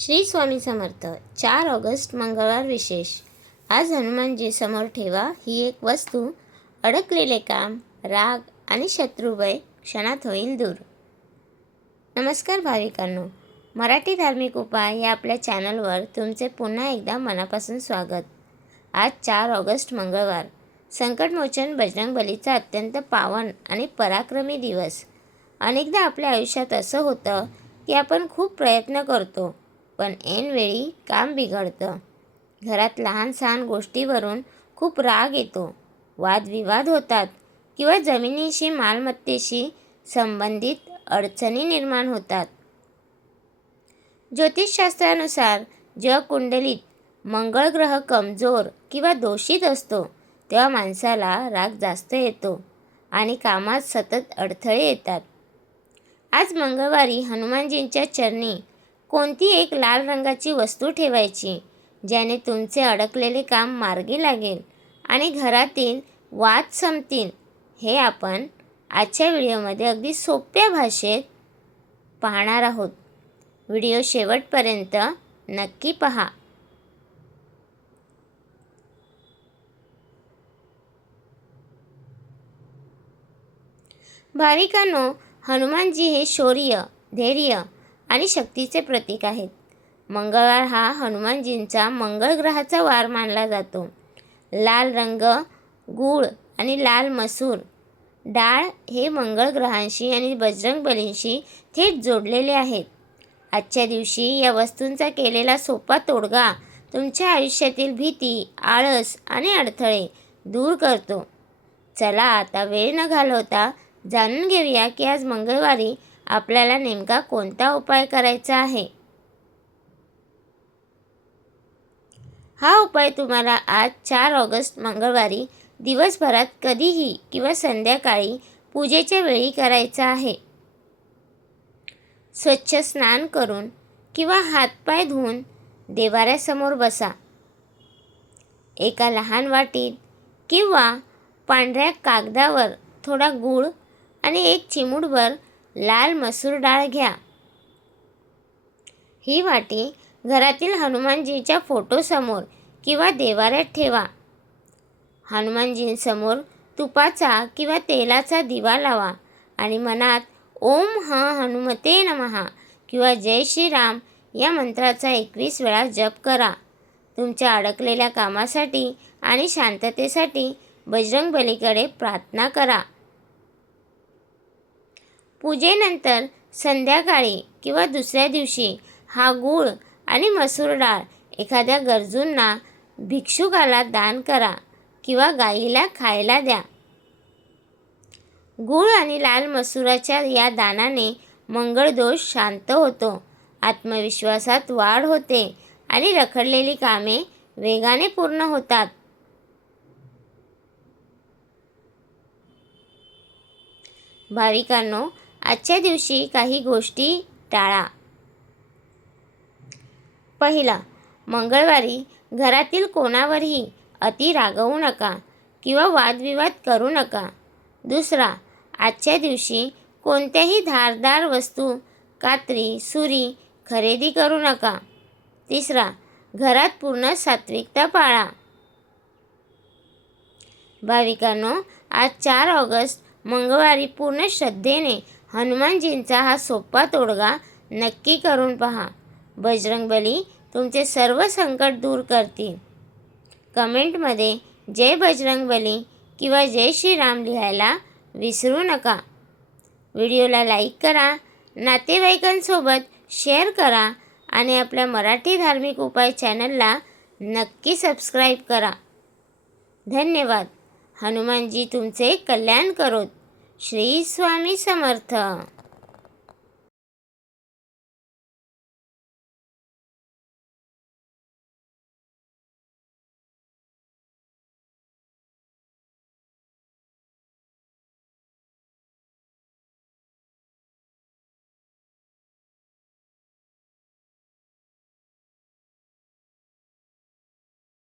Shri Swami Samarth. 4 August मंगळवार विशेष. आज हनुमानजी समोर ठेवा ही एक वस्तू, अडकलेले काम, राग आणि शत्रुभय क्षणात होईल दूर. नमस्कार भाविकांनो, मराठी धार्मिक उपाय या आपल्या चॅनलवर तुमचे पुन्हा एकदा मनापासून स्वागत. आज 4 ऑगस्ट मंगळवार, संकटमोचन बजरंगबलीचा अत्यंत पावन आणि पराक्रमी दिवस. अनेकदा आपल्या आयुष्यात असं होतं की आपण खूप प्रयत्न करतो, पण ऐनवेळी काम बिघडतं. घरात लहान सहान गोष्टीवरून खूप राग येतो, वादविवाद होतात किंवा जमिनीशी मालमत्तेशी संबंधित अडचणी निर्माण होतात. ज्योतिषशास्त्रानुसार जेव्हा कुंडलीत मंगळ ग्रह कमजोर किंवा दोषित असतो तेव्हा माणसाला राग जास्त येतो आणि कामात सतत अडथळे येतात. आज मंगळवारी हनुमानजींच्या चरणी कोणती एक लाल रंगाची वस्तू ठेवायची, ज्याने तुमचे अडकलेले काम मार्गी लागेल आणि घरातील वाद संपतील, हे आपण आजच्या व्हिडिओमध्ये अगदी सोप्या भाषेत पाहणार आहोत. व्हिडिओ शेवटपर्यंत नक्की पहा. भाविकांनो, हनुमानजी हे शौर्य, धैर्य आणि शक्तीचे प्रतीक आहेत. मंगळवार हा हनुमानजींचा मंगळ ग्रहाचा वार मानला जातो. लाल रंग, गूळ आणि लाल मसूर डाळ हे मंगळ ग्रहांशी आणि बजरंगबलींशी थेट जोडलेले आहेत. आजच्या दिवशी या वस्तूंचा केलेला सोपा तोडगा तुमच्या आयुष्यातील भीती, आळस आणि अडथळे दूर करतो. चला आता वेळ न घालवता जाणून घेऊया की आज मंगळवारी आपल्याला नेमका कोणता उपाय करायचा आहे. हा उपाय तुम्हाला आज 4 ऑगस्ट मंगळवारी दिवसभरात कधीही किंवा संध्याकाळी पूजेच्या वेळी करायचा आहे. स्वच्छ स्नान करून किंवा हातपाय धुवून देवाऱ्यासमोर बसा. एका लहान वाटीत किंवा पांढऱ्या कागदावर थोडा गूळ आणि एक चिमूटभर लाल मसूर डाळ घ्या. ही वाटी घरातील हनुमानजीच्या फोटोसमोर किंवा देवाऱ्यात ठेवा. हनुमानजींसमोर तुपाचा किंवा तेलाचा दिवा लावा आणि मनात ओम हनुमते नमः किंवा जय श्रीराम या मंत्राचा 21 वेळा जप करा. तुमच्या अडकलेल्या कामासाठी आणि शांततेसाठी बजरंगबलीकडे प्रार्थना करा. पूजेनंतर संध्याकाळी किंवा दुसऱ्या दिवशी हा गूळ आणि मसूर डाळ एखाद्या गरजूंना, भिक्षुकाला दान करा किंवा गायीला खायला द्या. गूळ आणि लाल मसुराच्या या दानाने मंगळ दोष शांत होतो, आत्मविश्वासात वाढ होते आणि रखडलेली कामे वेगाने पूर्ण होतात. भाविकांनो, आजच्या दिवशी काही गोष्टी टाळा. पहिला, मंगळवारी घरातील कोणावरही अति रागवू नका किंवा वादविवाद करू नका. दुसरा, आजच्या दिवशी कोणत्याही धारदार वस्तू, कात्री, सुरी खरेदी करू नका. तिसरा, घरात पूर्ण सात्विकता पाळा. भाविकांनो, आज 4 ऑगस्ट मंगळवारी पूर्ण श्रद्धेने हनुमानजींचा हा सोपा तोडगा नक्की करून पहा. बजरंगबली तुमचे सर्व संकट दूर करतील. कमेंटमध्ये जय बजरंगबली किंवा जय श्रीराम लिहायला विसरू नका. व्हिडिओला लाईक करा, नातेवाईकांसोबत शेअर करा आणि आपल्या मराठी धार्मिक उपाय चॅनलला नक्की सबस्क्राईब करा. धन्यवाद. हनुमानजी तुमचे कल्याण करोत. श्री स्वामी समर्थ.